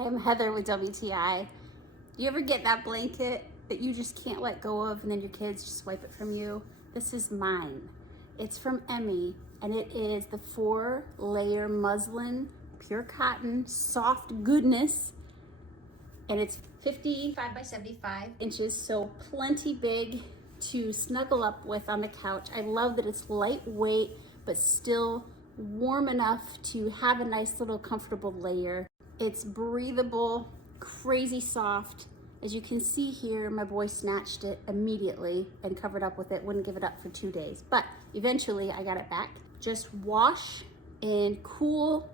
I am Heather with WTI. Do you ever get that blanket that you just can't let go of and then your kids just swipe it from you? This is mine. It's from EMME and it is the 4-layer muslin, pure cotton, soft goodness. And it's 55 by 75 inches, so plenty big to snuggle up with on the couch. I love that it's lightweight, but still warm enough to have a nice little comfortable layer. It's breathable, crazy soft. As you can see here, my boy snatched it immediately and covered up with it, wouldn't give it up for 2 days. But eventually I got it back. Just wash and cool.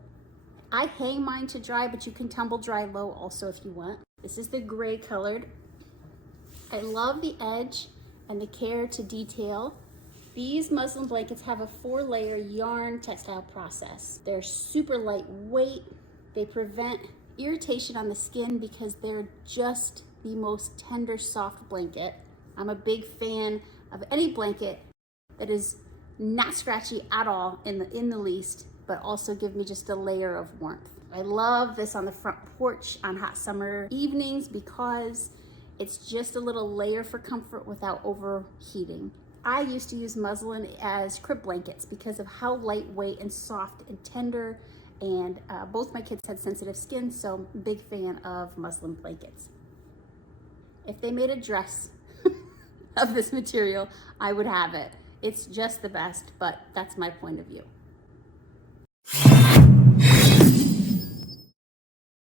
I hang mine to dry, but you can tumble dry low also if you want. This is the gray colored. I love the edge and the care to detail. These muslin blankets have a 4-layer yarn textile process. They're super lightweight. They prevent irritation on the skin because they're just the most tender, soft blanket. I'm a big fan of any blanket that is not scratchy at all in the least, but also give me just a layer of warmth. I love this on the front porch on hot summer evenings because it's just a little layer for comfort without overheating. I used to use muslin as crib blankets because of how lightweight and soft and tender, and both my kids had sensitive skin, so I'm a big fan of muslin blankets. If they made a dress of this material, I would have it. It's just the best, but that's my point of view.